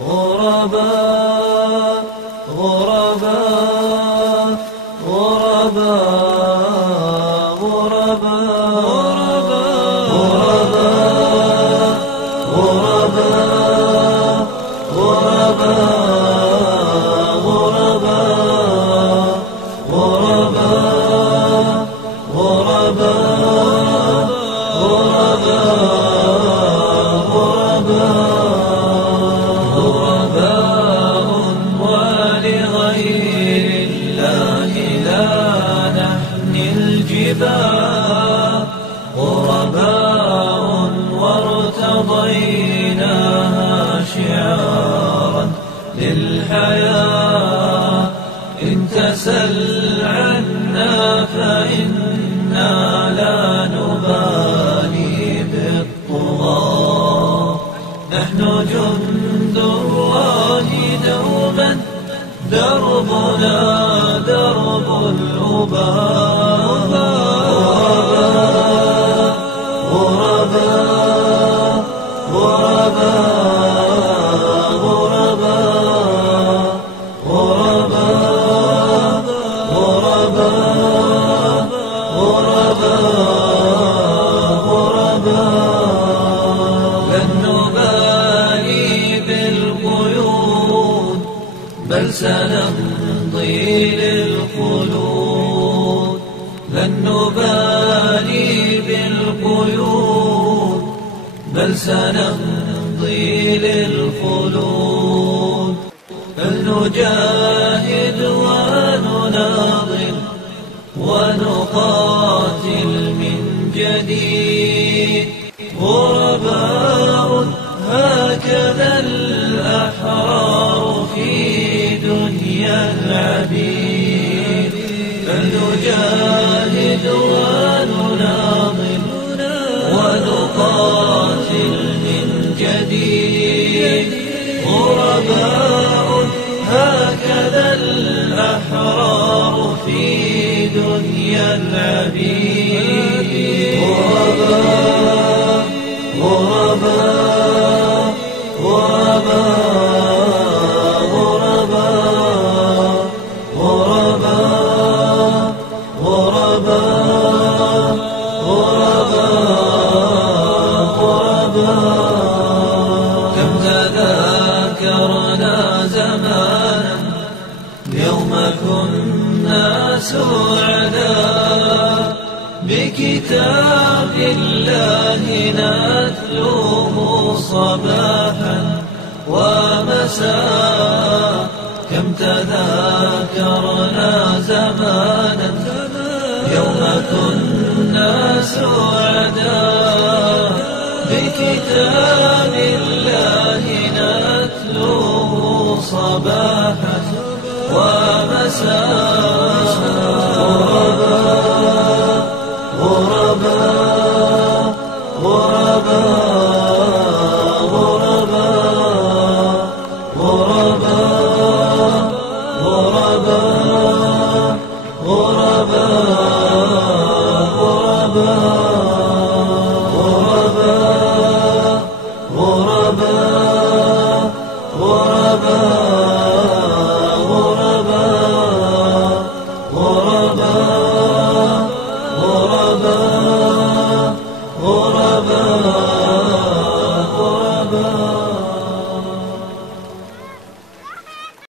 غرباء غرباء غرباء غرباء غرباء غرباء غرباء غرباء غرباء ولغير الله لا نحمي الجبال غرباء وارتضيناها شعارا للحياة إن تسل عنا فإنا لا نبالي بالطغاة نحن جند الله دوما دربنا درب الأباء غرباء غرباء غرباء غرباء غرباء غرباء لن نبالي بالقيود بل سنمضي للخلود لن نبالي بالقيود بل سنمضي للخلود فلنجاهد ونناضل ونقاتل من جديد غرباء هكذا الأحرار في دنيا العبيد فلنجاهد ونناضل ونقاتل من جديد غرباء هكذا الأحرار في دنيا العبيد غرباء غرباء غرباء غرباء غرباء غرباء كم تذاكرنا زمانا يوم كنا سعداء بكتاب الله نتلوه صباحا ومساء كم تذاكرنا زمانا يوم كنا سعداء بكتاب الله نتلوه صباحا ومساء